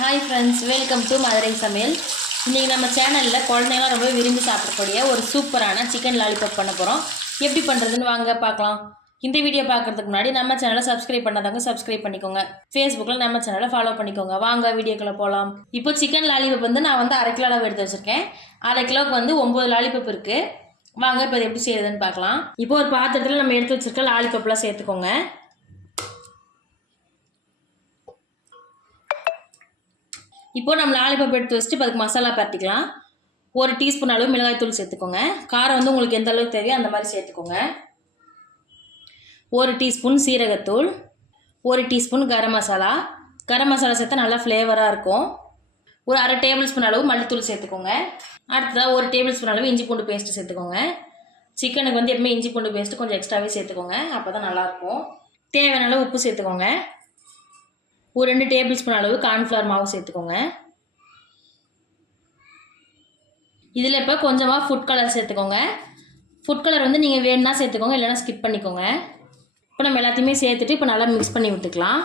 Hi friends welcome to Madurai சமையல் இன்றைக்கி நம்ம சேனலில் குழந்தைங்களாம் ரொம்ப விரும்பி சாப்பிடக்கூடிய ஒரு சூப்பரான சிக்கன் லாலிபாப் பண்ண போகிறோம் எப்படி பண்ணுறதுன்னு வாங்க பார்க்கலாம். இந்த வீடியோ பார்க்குறதுக்கு முன்னாடி நம்ம சேனலை சப்ஸ்கிரைப் பண்ணாதவங்க சப்ஸ்கிரைப் பண்ணிக்கோங்க. ஃபேஸ்புக்கில் நம்ம சேனலை ஃபாலோ பண்ணிக்கோங்க. வாங்க வீடியோக்குள்ளே போகலாம் இப்போ சிக்கன் லாலிபப் வந்து நான் வந்து அரை கிலோ அளவு எடுத்து வச்சுருக்கேன். அரை கிலோவுக்கு வந்து ஒம்பது லாலிபப் இருக்குது வாங்க இப்போ இது எப்படி செய்யுதுன்னு பார்க்கலாம். இப்போ ஒரு பாத்திரத்தில் நம்ம எடுத்து வச்சுருக்க லாலிபப்லாம் சேர்த்துக்கோங்க. இப்போ நம்ம லாலிபாப் எடுத்து வச்சுட்டு இப்போ அதுக்கு மசாலா பரட்டிக்கலாம். ஒரு டீஸ்பூன் அளவு மிளகாய்த்தூள் சேர்த்துக்கோங்க. காரம் வந்து உங்களுக்கு எந்த அளவுக்கு தேவையோ அந்த மாதிரி சேர்த்துக்கோங்க. ஒரு டீஸ்பூன் சீரகத்தூள் ஒரு டீஸ்பூன் கரம் மசாலா. கரம் மசாலா சேர்த்தா நல்லா ஃப்ளேவராக இருக்கும். ஒரு அரை டேபிள் ஸ்பூன் அளவு மல்லித்தூள் சேர்த்துக்கோங்க. அடுத்ததாக ஒரு டேபிள் ஸ்பூன் அளவு இஞ்சி பூண்டு பேஸ்ட்டு சேர்த்துக்கோங்க. சிக்கனுக்கு வந்து எப்பவுமே இஞ்சி பூண்டு பேஸ்ட்டு கொஞ்சம் எக்ஸ்ட்ராவே சேர்த்துக்கோங்க. அப்போ தான் நல்லாயிருக்கும் தேவையான அளவு உப்பு சேர்த்துக்கோங்க. ஒரு ரெண்டு டேபிள் ஸ்பூன் அளவு கார்ன்ஃப்ளவர் மாவு சேர்த்துக்கோங்க. இதில் இப்போ கொஞ்சமாக ஃபுட் கலர் சேர்த்துக்கோங்க. ஃபுட் கலர் வந்து நீங்கள் வேணும்னா சேர்த்துக்கோங்க இல்லைனா ஸ்கிப் பண்ணிக்கோங்க. இப்போ நம்ம எல்லாத்தையுமே சேர்த்துட்டு இப்போ நல்லா மிக்ஸ் பண்ணி விட்டுக்கலாம்.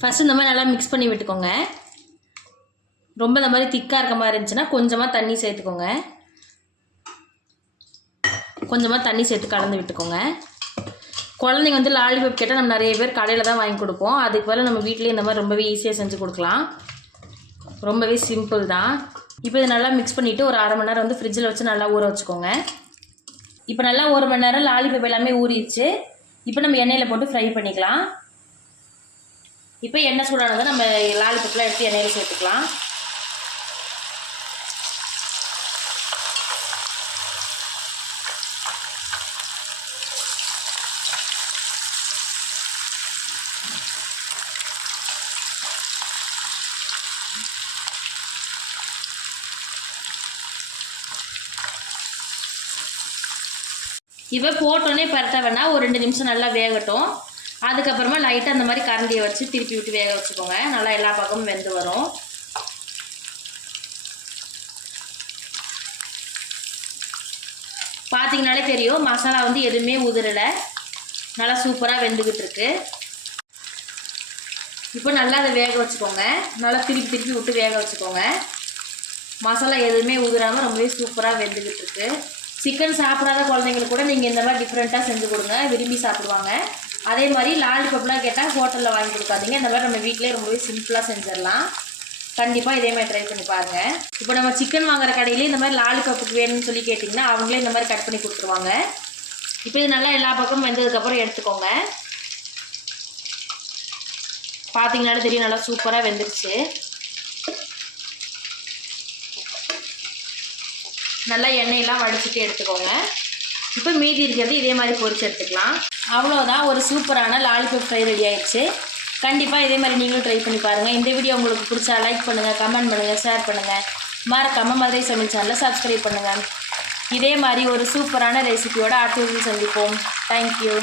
ஃபஸ்ட்டு இந்த மாதிரி நல்லா மிக்ஸ் பண்ணி விட்டுக்கோங்க. ரொம்ப இந்த மாதிரி திக்காக இருக்க மாதிரி இருந்துச்சுன்னா கொஞ்சமாக தண்ணி சேர்த்துக்கோங்க. கொஞ்சமாக தண்ணி சேர்த்து கலந்து விட்டுக்கோங்க. குழந்தைங்க வந்து லாலிபப் கேட்டால் நம்ம நிறைய பேர் கடையில் தான் வாங்கி கொடுப்போம். அதுக்கு பதில் நம்ம வீட்லேயே இந்த மாதிரி ரொம்பவே ஈஸியாக செஞ்சு கொடுக்கலாம். ரொம்பவே சிம்பிள் தான். இப்போ இதை நல்லா மிக்ஸ் பண்ணிவிட்டு ஒரு அரை மணி நேரம் வந்து ஃப்ரிட்ஜில் வச்சு நல்லா ஊற வச்சுக்கோங்க. இப்போ நல்லா ஒரு மணி நேரம் லாலிபப் எல்லாமே ஊறிடுச்சு. இப்போ நம்ம எண்ணெயில் போட்டு ஃப்ரை பண்ணிக்கலாம். இப்போ எண்ணெய் சூடானதை நம்ம லாலிபப்லாம் எடுத்து எண்ணெயில் சேர்த்துக்கலாம். இப்போ போட்டோன்னே பரட்ட வேணால் ஒரு ரெண்டு நிமிஷம் நல்லா வேகட்டும். அதுக்கப்புறமா லைட்டாக அந்த மாதிரி கரண்டியை வச்சு திருப்பி விட்டு வேக வச்சுக்கோங்க. நல்லா எல்லா பக்கமும் வெந்து வரும். பார்த்தீங்கனாலே தெரியும் மசாலா வந்து எதுவுமே உதிரலை. நல்லா சூப்பராக வெந்துக்கிட்டு இருக்கு. இப்போ நல்லா அதை வேக வச்சுக்கோங்க. நல்லா திருப்பி திருப்பி விட்டு வேக வச்சுக்கோங்க. மசாலா எதுவுமே உதிராமல் ரொம்பவே சூப்பராக வெந்துக்கிட்டுருக்கு சிக்கன் சாப்பிடாத குழந்தைங்களுக்கு கூட நீங்கள் இந்த மாதிரி டிஃப்ரெண்ட்டாக செஞ்சு கொடுங்க. விரும்பி சாப்பிடுவாங்க. அதே மாதிரி லாலிபப்லாம் கேட்டால் ஹோட்டலில் வாங்கி கொடுக்காதீங்க. இந்த மாதிரி நம்ம வீட்டிலே ரொம்பவே சிம்பிளாக செஞ்சிடலாம். கண்டிப்பாக இதே மாதிரி ட்ரை பண்ணி பாருங்கள் இப்போ நம்ம சிக்கன் வாங்குற கடையிலே இந்த மாதிரி லாலிபப்புக்கு வேணும்னு சொல்லி கேட்டிங்கன்னா அவங்களே இந்த மாதிரி கட் பண்ணி கொடுத்துருவாங்க. இப்போ இது நல்லா எல்லா பக்கமும் வெந்ததுக்கப்புறம் எடுத்துக்கோங்க. பார்த்தீங்கனாலே தெரியும் நல்லா சூப்பராக வெந்துருச்சு. நல்லா எண்ணெயெல்லாம் வடிச்சிட்டு எடுத்துக்கோங்க. இப்போ மீதி இருக்கிறது இதே மாதிரி பொரிச்சு எடுத்துக்கலாம். அவ்வளோதான் ஒரு சூப்பரான லாலிபப் ஃப்ரை ரெடி ஆயிடுச்சு. கண்டிப்பாக இதே மாதிரி நீங்களும் ட்ரை பண்ணி பாருங்கள் இந்த வீடியோ உங்களுக்கு பிடிச்சா லைக் பண்ணுங்கள் கமெண்ட் பண்ணுங்கள் ஷேர் பண்ணுங்கள் மறக்காமல் மதுரை சமையல் சேனலில் சப்ஸ்கிரைப் பண்ணுங்கள் இதே மாதிரி ஒரு சூப்பரான ரெசிபியோட அடுத்த சந்திப்போம். தேங்க்யூ